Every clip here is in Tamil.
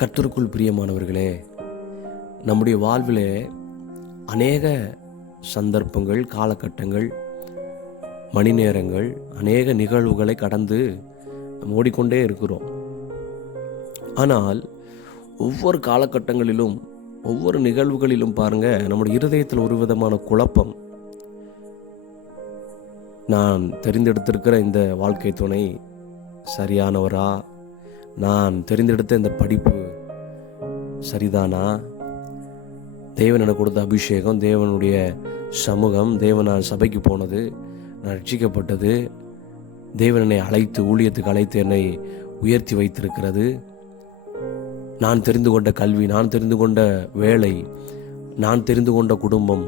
கர்த்தருக்குள் பிரியமானவர்களே, நம்முடைய வாழ்விலே அநேக சந்தர்ப்பங்கள், காலகட்டங்கள், மணி நேரங்கள், அநேக நிகழ்வுகளை கடந்து ஓடிக்கொண்டே இருக்கிறோம். ஆனால் ஒவ்வொரு காலகட்டங்களிலும், ஒவ்வொரு நிகழ்வுகளிலும் பாருங்க, நம்முடைய இருதயத்தில் ஒரு விதமான குழப்பம். நான் தெரிந்தெடுத்திருக்கிற இந்த வாழ்க்கை துணை சரியானவரா? நான் தெரிந்தெடுத்த இந்த படிப்பு சரிதானா? தேவன் எனக்கு கொடுத்த அபிஷேகம், தேவனுடைய சமூகம், தேவன் நான் சபைக்கு போனது, நான் ரட்சிக்கப்பட்டது, தேவன் என்னை அழைத்து, ஊழியத்துக்கு அழைத்து என்னை உயர்த்தி வைத்திருக்கிறது, நான் தெரிந்து கொண்ட கல்வி, நான் தெரிந்து கொண்ட வேலை, நான் தெரிந்து கொண்ட குடும்பம்,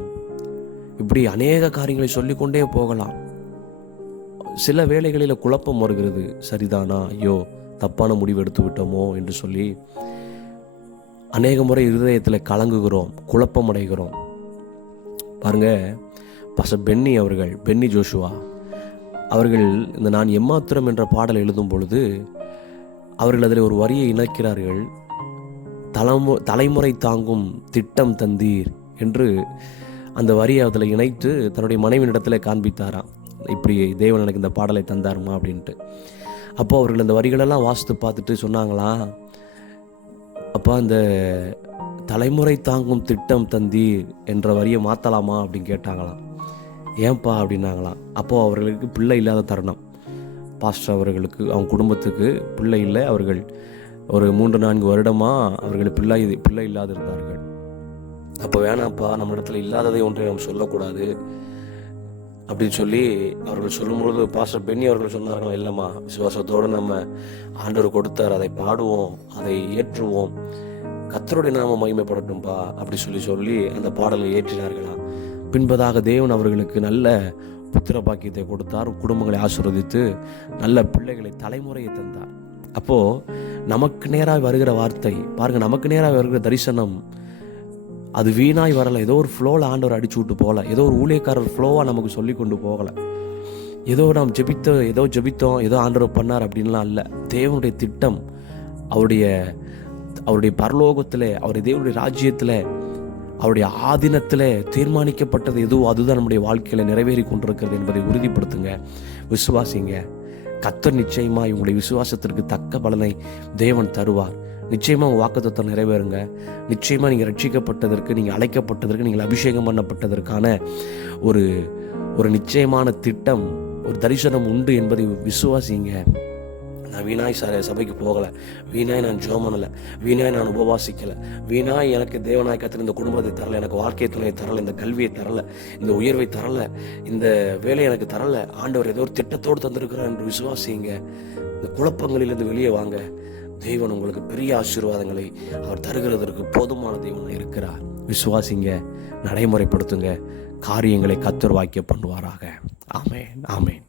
இப்படி அநேக காரியங்களை சொல்லிக்கொண்டே போகலாம். சில வேளைகளில் குழப்பம் வருகிறது. சரிதானா? ஐயோ, தப்பான முடிவு எடுத்து விட்டோமோ என்று சொல்லி அநேக முறை இருதயத்தில் கலங்குகிறோம், குழப்பம் அடைகிறோம். பாருங்க, பாஸ்டர் பென்னி ஜோஷுவா அவர்கள் இந்த நான் எம்மாத்திரம் என்ற பாடல் எழுதும் பொழுது அவர்கள் அதில் ஒரு வரியை இணைக்கிறார்கள். தலைமுறை தாங்கும் திட்டம் தந்தீர் என்று அந்த வரியை அதில் இணைத்து தன்னுடைய மனைவியிடத்தில் காண்பித்தாராம். இப்படி தேவன் எனக்கு இந்த பாடலை தந்தாருமா அப்படின்ட்டு. அப்போது அவர்கள் அந்த வரிகளெல்லாம் வாசித்து பார்த்துட்டு சொன்னாங்களாம், அப்பா இந்த தலைமுறை தாங்கும் திட்டம் தந்தீர் என்ற வரியை மாற்றலாமா அப்படின்னு கேட்டாங்களாம். ஏன்பா அப்படின்னாங்களாம். அப்போது அவர்களுக்கு பிள்ளை இல்லாத தருணம். பாஸ்டர் அவர்களுக்கு, அவங்க குடும்பத்துக்கு பிள்ளை இல்லை. அவர்கள் ஒரு 3-4 வருடமாக அவர்கள் பிள்ளை இல்லாத இருந்தார்கள். அப்போ வேணாப்பா, நம்ம இடத்துல இல்லாததை ஒன்றை நம்ம சொல்லக்கூடாது அப்படின்னு சொல்லி அவர்கள் சொல்லும்பொழுது பாஸ்டர் பென்னி அவர்கள் சொன்னார்கள், இல்லைம்மா, விசுவாசத்தோடு நம்ம ஆண்டவர் கொடுத்தார், அதை பாடுவோம், அதை ஏற்றுவோம், கர்த்தருடைய நாம மகிமைப்படட்டும்பா அப்படி சொல்லி அந்த பாடலை ஏற்றினார்களாம். பின்பதாக தேவன் அவர்களுக்கு நல்ல புத்திர பாக்கியத்தை கொடுத்தார், குடும்பங்களை ஆசீர்வதித்து நல்ல பிள்ளைகளை, தலைமுறையை தந்தார். அப்போது நமக்கு நேராக வருகிற வார்த்தை பாருங்கள், நமக்கு நேராக வருகிற தரிசனம் அது வீணாய் வரலை. ஏதோ ஒரு ஃப்ளோவில் ஆண்டவர் அடிச்சு விட்டு போகலை. ஏதோ ஒரு ஊழியக்காரர் ஃப்ளோவாக நமக்கு சொல்லி கொண்டு போகலை. ஏதோ நாம் ஜெபித்தோம், ஏதோ ஆண்டவர் பண்ணார் அப்படின்லாம் இல்லை. தேவனுடைய திட்டம், அவருடைய பரலோகத்தில், அவருடைய தேவனுடைய ராஜ்யத்தில், அவருடைய ஆதீனத்தில் தீர்மானிக்கப்பட்டது எதுவோ அதுதான் நம்முடைய வாழ்க்கையில் நிறைவேறி கொண்டிருக்கிறது என்பதை உறுதிப்படுத்துங்க, விசுவாசிங்க. கர்த்தர் நிச்சயமாக உங்களுடைய விசுவாசத்திற்கு தக்க பலனை தேவன் தருவார். நிச்சயமாக உங்கள் வாக்குத்தத்தம் நிறைவேறுங்க. நிச்சயமாக நீங்கள் ரட்சிக்கப்பட்டதற்கு, நீங்கள் அழைக்கப்பட்டதற்கு, நீங்கள் அபிஷேகம் பண்ணப்பட்டதற்கான ஒரு நிச்சயமான திட்டம், ஒரு தரிசனம் உண்டு என்பதை விசுவாசிங்க. நான் வீணாய் சபைக்கு போகலை, வீணாய் நான் ஜெபம் பண்ணலை, வீணாய் நான் உபவாசிக்கலை, வீணாய் எனக்கு தேவனாய் கர்த்தர் இந்த குடும்பத்தை தரலை, எனக்கு வாழ்க்கை துணையை தரலை, இந்த கல்வியை தரலை, இந்த உயர்வை தரலை, இந்த வேலையை எனக்கு தரலை, ஆண்டவர் ஏதோ ஒரு திட்டத்தோடு தந்திருக்கிறார் என்று விசுவாசிங்க. இந்த குழப்பங்களிலிருந்து வெளியே வாங்க. தேவன் உங்களுக்கு பெரிய ஆசீர்வாதங்களை அவர் தருகிறதற்கு போதுமான தேவன் இருக்கிறார். விசுவாசிங்க, நடைமுறைப்படுத்துங்க. காரியங்களை கர்த்தர் வாக்கியம் பண்ணுவாராக. ஆமென், ஆமென்.